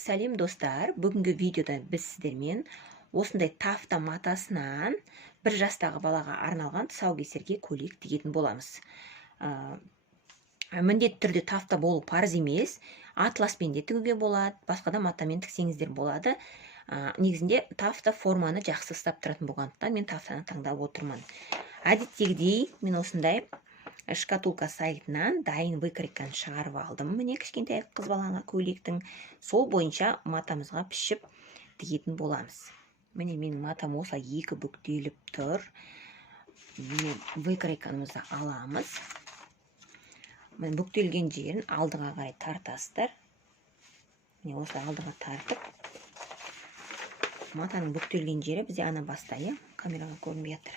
Сәлем достар, бүгінгі видеода біз сіздермен осындай тафта матасынан бір жастағы балаға арналған тұсаукесерге көйлек тігетін боламыз. Міндетті түрде тафта болу парыз емес, атласпен де тігуге болады, басқа да матамен тіксеңіздер болады. Негізінде тафта форманы жақсы ұстап тұратын болғандықтан мен тафтаны таңдап отырмын. Әдеттегідей мен осындай шкатулка сайтынан дайын выкройканы шығарып алдым. Міне кішкентай қыз балаға көйлектің, сол бойынша матамызға пішіп тігетін боламыз. Міне менің матам осылай екі бүктеліп тұр. Міне выкройкамызды аламыз. Міне бүктелген жерін алдыға қарай тартасыздар. Міне осылай алдыға тартып, матаның бүктелген жері бізде ана баста, камераға көрінбей жатыр.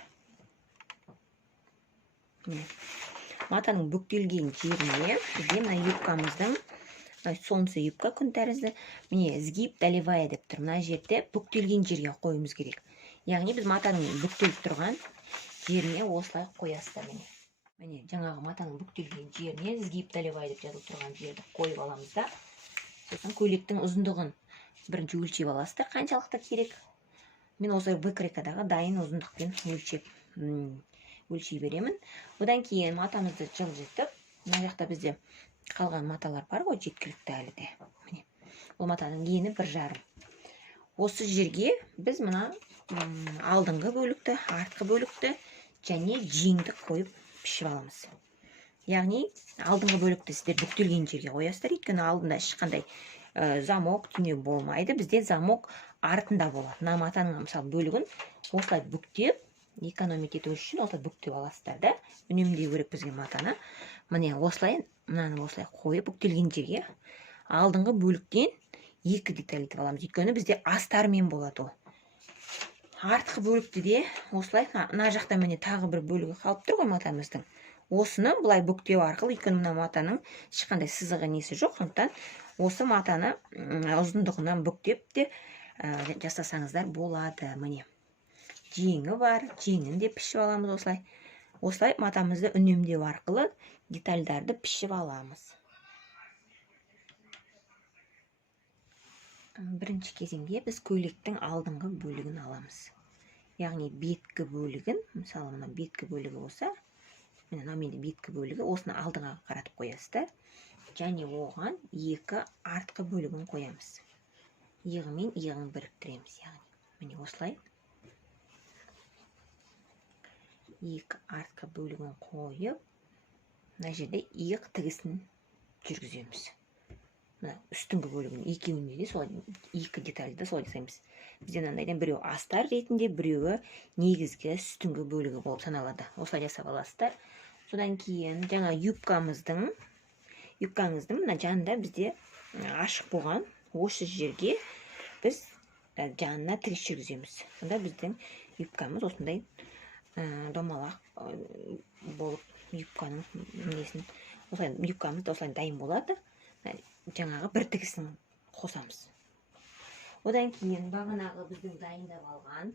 Міне матаның бүктелген жеріне бізде мына юбкамыздың, солнце юбка күн тәрізді, міне сгиб долевая деп тұр. Мына жерде бүктелген жерге қоюымыз керек. Яғни біз матаның бүктеліп тұрған жеріне осылай қоясыздар. Міне жаңағы матаның бүктелген жеріне сгиб долевая деп жазылып тұрған жерді қойып аламыз да, сосын көйлектің ұзындығын бірінші өлшеп аласыздар, қаншалықты керек. Мен осы выкройкадағы дайын ұзындықпен өлшей беремін. Одан кейін матамызды жылжытып, мына жақта бізде қалған маталар бар ғой, жеткілікті әлі де. Міне, ол матаның ені 1,5. Осы жерге біз мына алдыңғы бөлікті, артқы бөлікті және жеңді қойып пішіп аламыз. Яғни алдыңғы бөлікті сіздер бүктелген жерге қоясыздар, өйткені алдында ешқандай замок түйме болмайды. Бізде замок артында болады. Мына матаның мысалы бөлігін осылай бүктеп, экономить ету үшін осылай бүктеп аласыздар да, үнемдеу керек бізге матаны. Міне осылай, мынаны осылай қойып бүктелген жерге алдыңғы бөліктен екі деталь етіп аламыз. Өйткені бізде астармен болады ол. Артқы бөлікті де осылай, мына жақта міне тағы бір бөлігі қалып тұр ғой матамыздың. Осыны былай бүктеу арқылы, өйткені мына матаның ешқандай сызығы несі жоқ, сондықтан осы матаны ұзындығынан бүктеп те жасасаңыздар болады. Міне жеңі бар, жеңін де пішіп аламыз осылай. Осылай матамызды үнемдеу арқылы детальдарды пішіп аламыз. Бірінші кезеңде біз көйлектің алдыңғы бөлігін аламыз. Яғни беткі бөлігін, мысалы мына беткі бөлігі болса, мына менде беткі бөлігі, осыны алдыға қаратып қоясыздар. Және оған екі артқы бөлігін қоямыз. Иығы мен иығын біріктіреміз. Міне осылай. Екі артқы бөлігін қойып, мына жерде иық тігісін жүргіземіз. Мына үстіңгі бөлігін екеуінде де солай, екі детальді солай жасаймыз. Бізден андайдан біреу астар ретінде, біреуі негізгі үстіңгі бөлігі болып саналады. Осылай жасап аласыздар. Содан кейін жаңа юбкаңыздың мына жанында бізде ашық болған осы жерге біз жанына тігіс жүргіземіз. Сонда біздің юбкамыз осындай домалақ болып юбканың несін, юбкамыз да осылай дайын болады. Жаңағы бір тігісін қосамыз. Одан кейін бағанағы біздің дайындап алған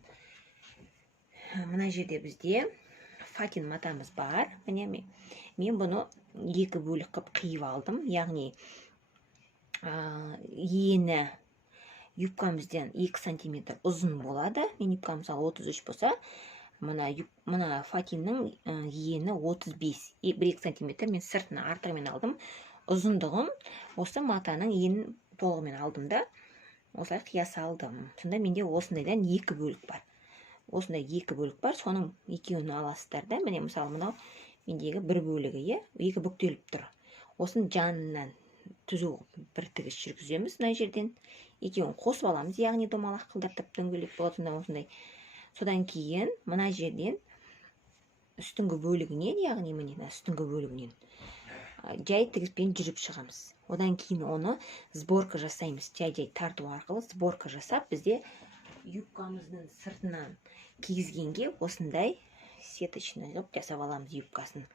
мына жерде бізде фатин матамыз бар. Міне мен бұны екі бөлік қып қиып алдым. Яғни ені юбкамызден 2 сантиметр ұзын болады. Мен юбкам мысалы 33 болса, мына фатиннің ені 35, 1-2 сантиметр мен сыртына артығымен алдым. Ұзындығын осы матаның енін толығымен алдым да, осылай қия салдым. Сонда менде осындайдан екі бөлік бар. Осындай екі бөлік бар, соның екеуін аласыздар да. Міне мысалы мынау мендегі бір бөлігі, екі бүктеліп тұр. Осының жанынан түзу бір тігіс жүргіземіз мына жерден. Екеуін қосып аламыз, яғни домалақ қылдыртып дөңгелек болады осындай. Содан кейін мына жерден үстіңгі бөлігінен, яғни міне үстіңгі бөлігінен жай тігіспен жүріп шығамыз. Одан кейін оны сборка жасаймыз. Жай тарту арқылы сборка жасап, бізде юбкамыздың сыртынан кигізгенге осындай сеточный жасап аламыз юбкасын.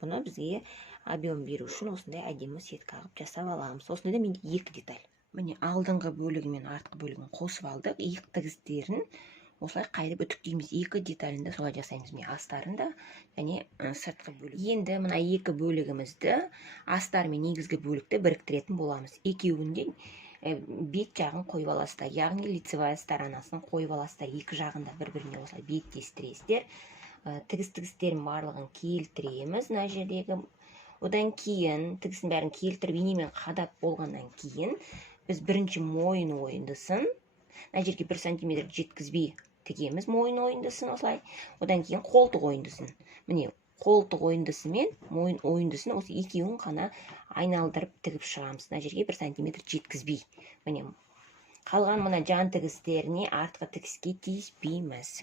Бұны бізге объем беру үшін осындай әдемі сетка қылып жасап аламыз. Осындай менде екі деталь. Міне алдыңғы бөлігі мен артқы бөлігін қосып алдық. Иық тігістерін осылай қайырып үтіктейміз. Екі деталінде солай жасаймыз. Мен астарында және сыртқы бөлік. Енді мына екі бөлігімізді астар мен негізгі бөлікті біріктіретін боламыз. Екеуінде бет жағын қойып аласыздар, яғни лицевая сторонасын қойып аласыздар, екі жағында бір-біріне осылай беттестіресіздер. Тігістерін барлығын келтіреміз мына жердегі. Одан кейін тігісін бәрін келтіріп инемен қадап болғаннан кейін біз бірінші мойын ойындысын мына жерге 1 сантиметр жеткізбей тігеміз мойын ойындысын осылай. Одан кейін қолтық ойындысын. Міне қолтық ойындысы мен мойын ойындысын осы екеуін ғана айналдырып тігіп шығамыз. Мына жерге 1 сантиметр жеткізбей. Міне қалған мына жан тігістеріне артқы тігіске тиіспейміз.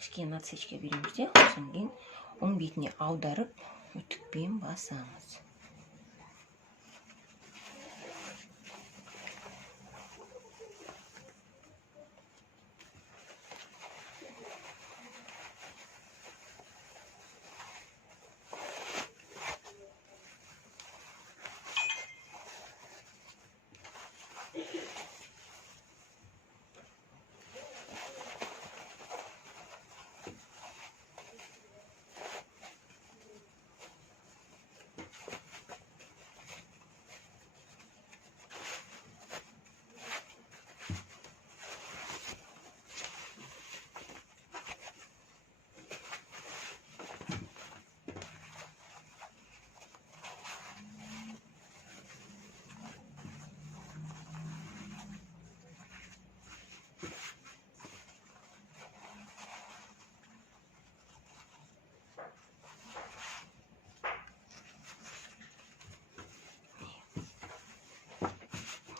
Кішкене отсечка береміз де, содан кейін оң бетіне аударып үтікпен басамыз.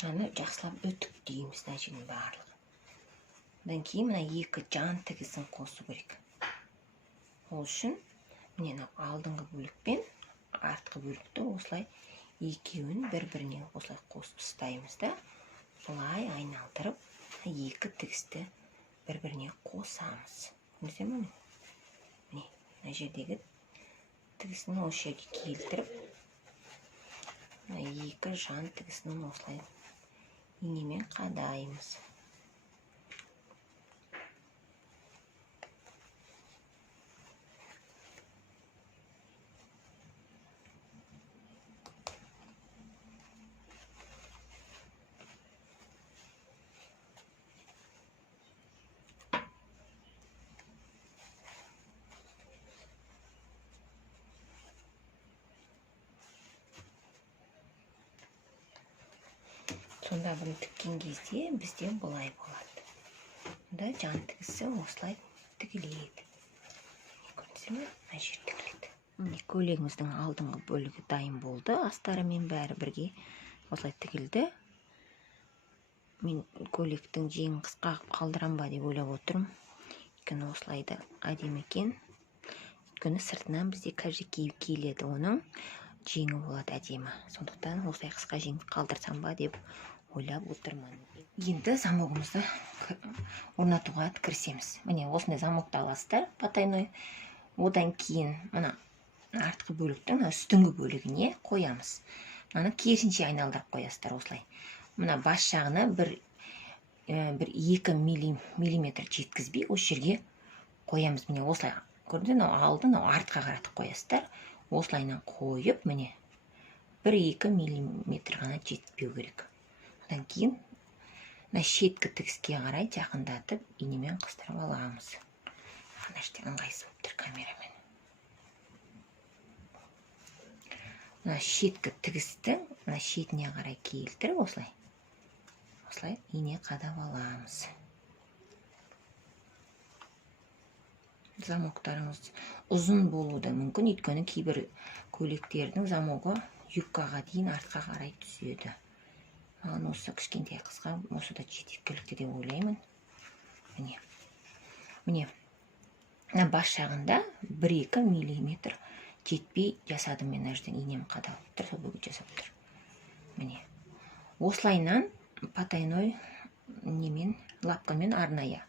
Аны жақсылап үтіктейміз мына жердің барлығы. Одан кейін мына екі жан тігісін қосу керек. Ол үшін міне алдыңғы бөлік пен артқы бөлікті осылай екеуін бір-біріне осылай қосып ұстаймыз да, солай айналдырып екі тігісті бір-біріне қосамыз. Көрдіңіздер ме? Міне мына жердегі тігісін осы жерге келтіріп, мына екі жан тігісін осылай инемен қадаймыз. Сонда бұны тіккен кезде бізден былай болады. Мұнда жан тігісі осылай тігіледі. Көрдіңіздер ме? Мына жер тігіледі. Міне көйлегіміздің алдыңғы бөлігі дайын болды. Астарымен бәрі бірге осылай тігілді. Мен көйлектің жеңін қысқа қалдырам ба деп ойлап отырмын. Өйткені осылай да әдемі екен. Өйткені сыртынан бізде кәжі киіледі, оның жеңі болады әдемі. Сондықтан осылай қысқа жең қалдырсам ба деп ойлап отырмын. Енді замогымызды орнатуға кірісеміз. Міне осындай замокты аласыздар, потайной. Одан кейін мына артқы бөліктің үстіңгі бөлігіне қоямыз. Мынаны керісінше айналдырып қоясыздар осылай. Мына бас жағына бір 2 миллиметр жеткізбей осы жерге қоямыз. Міне осылай. Көрдіңіздер, алды артқа қаратып қоясыздар. Осылайынан қойып, міне 1-2 миллиметр ғана жетпеу керек. Одан кейін мына шеткі тігіске қарай жақындатып инемен қыстырып аламыз. Ана жерде ыңғайсыз болып тұр камерамен. мына шеткі тігістің мына шетіне қарай келтіріп осылай ине қадап аламыз. Замоктарыңыз ұзын болуы да мүмкін, өйткені кейбір көйлектердің замогы юбкаға дейін артқа қарай түседі. Маған осы кішкентай қысқа осы да жеткілікті деп ойлаймын. Міне бас жағында 1-2 миллиметр жетпей жасадым мен әжден инем қадалып тұр, сол бөгет жасап тұр. Міне осылайнан потайной немен лапкамен арнайы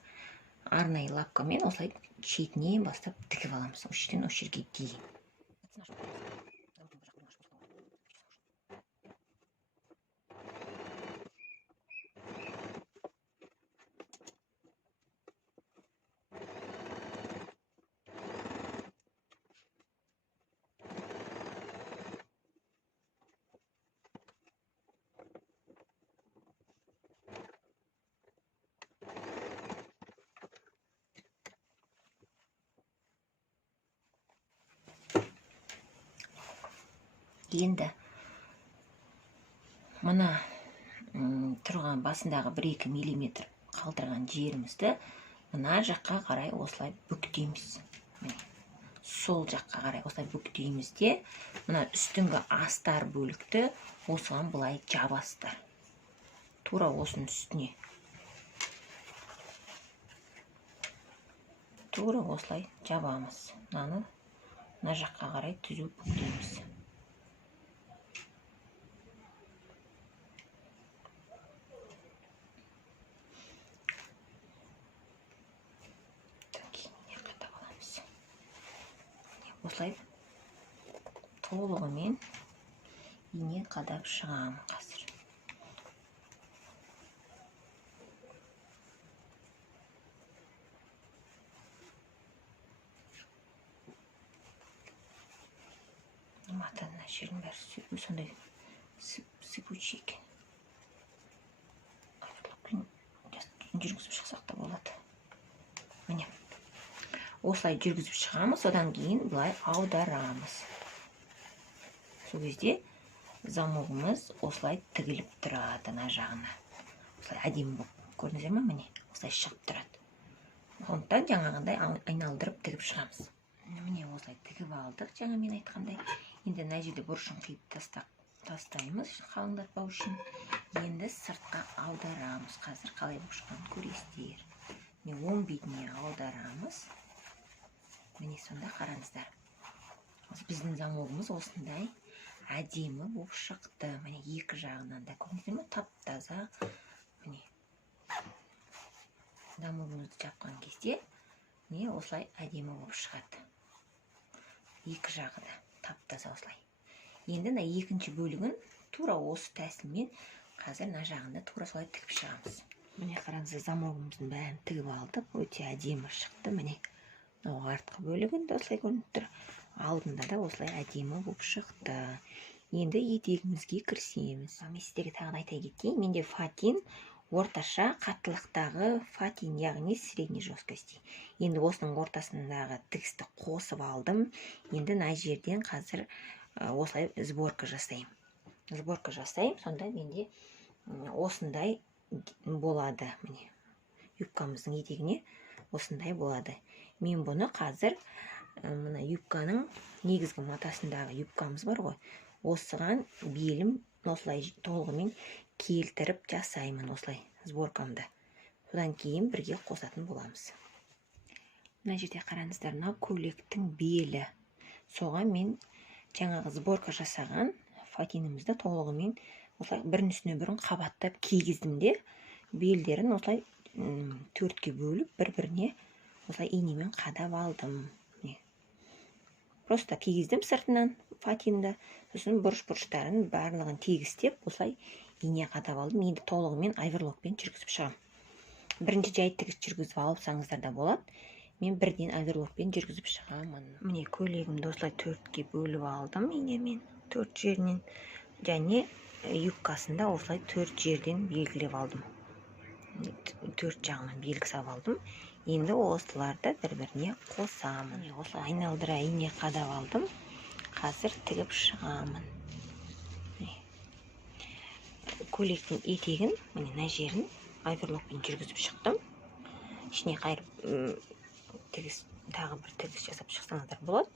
лапкамен осылай шетінен бастап тігіп аламыз. Осы жерден осы жерге дейін. Енді мына тұрған басындағы 1-2 миллиметр қалдырған жерімізді мына жаққа қарай осылай бүктейміз. Сол жаққа қарай осылай бүктейміз де, мына үстіңгі астар бөлікті осыған былай жабасыздар. Тура осының үстіне. Тура осылай жабамыз. Мына жаққа қарай түзу бүктейміз. Осылай толығымен ине қадап шығамын қазір. Матаның жерін бәрі сондай сыпучий екен. Жүргізіп шықсақ та болады. Міне. Осылай жүргізіп шығамыз, одан кейін бұлай аударамыз. Сол кезде замогымыз осылай тігіліп тұрады ана жағына. Осылай әдемі болып көрдіңіздер ме? Міне, осылай шығып тұрады. Сондықтан жаңағындай айналдырып тігіп шығамыз. Міне осылай тігіп алдық, жаңа мен айтқандай. Енді мына жерде бұрышын қиып тастаймыз, қалыңдатпау үшін. Енді сыртқа аударамыз. Қазір қалай болып шыққанын көресіздер. Оң бетіне аударамыз. Міне сонда қараңыздар. Біздің замогымыз осындай әдемі болып шықты. Міне екі жағынан да көрдіңіздер ме? Тап-таза. Міне замогымызды жапқан кезде міне осылай әдемі болып шығады. Екі жағы да тап-таза осылай. Енді мына екінші бөлігін тура осы тәсілмен қазір мына жағында тура солай тігіп шығамыз. Міне қараңыздар, замогымыздың бәрін тігіп алдық. Өте әдемі шықты. Міне артқы бөлігінде осылай көрініп тұр. Алдында да осылай әдемі болып шықты. Енді етегімізге кірісеміз. Мен сіздерге тағы айта кетейін. Менде фатин орташа қаттылықтағы фатин, яғни средний жесткости. Енді осының ортасындағы тігісті қосып алдым. Енді мына жерден қазір осылай сборка жасаймын. Сонда менде осындай болады. Міне юбкамыздың етегіне осындай болады. Мен бұны қазір мына юбканың негізгі матасындағы юбкамыз бар ғой, осыған белім осылай толығымен келтіріп жасаймын осылай сборкамды. Содан кейін бірге қосатын боламыз. Мына жерде қараңыздар, мына көйлектің белі. Соған мен жаңағы сборка жасаған фатинімізді толығымен осылай бірін үстіне бірін қабаттап кигіздім де, белдерін осылай төртке бөліп бір-біріне осылай инемен қадап алдым. Просто кигіздім сыртынан фатинді, сосын бұрыш-бұрыштарын барлығын тегістеп, осылай ине қадап алдым. Енді толығымен оверлокпен жүргізіп шығам. Бірінші жай тігіс жүргізіп алыпсаңыздар да болады. Мен бірден оверлокпен жүргізіп шығамын. Міне көйлегімді осылай төртке бөліп алдым инемен, төрт жерінен, және юбкасында осылай төрт жерден белгілеп алдым. Төрт жағынан белгі салып алдым. Енді осыларды бір-біріне қосамын. Осылай айналдыра ине қадап алдым. Қазір тігіп шығамын. көйлектің етегін міне мына жерін оверлокпен жүргізіп шықтым. Ішіне қайырып тігіс, тағы бір тігіс жасап шықсаңыздар болады.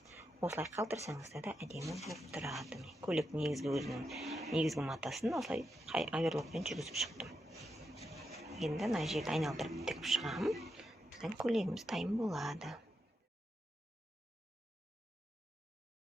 Осылай қалтырсаңыздар да әдемі болып тұрады. Көйлек негізгі матасын осылай оверлокпен жүргізіп шықтым. Енді мына жерді айналдырып тігіп шығамын. Көйлегіміз дайын болады.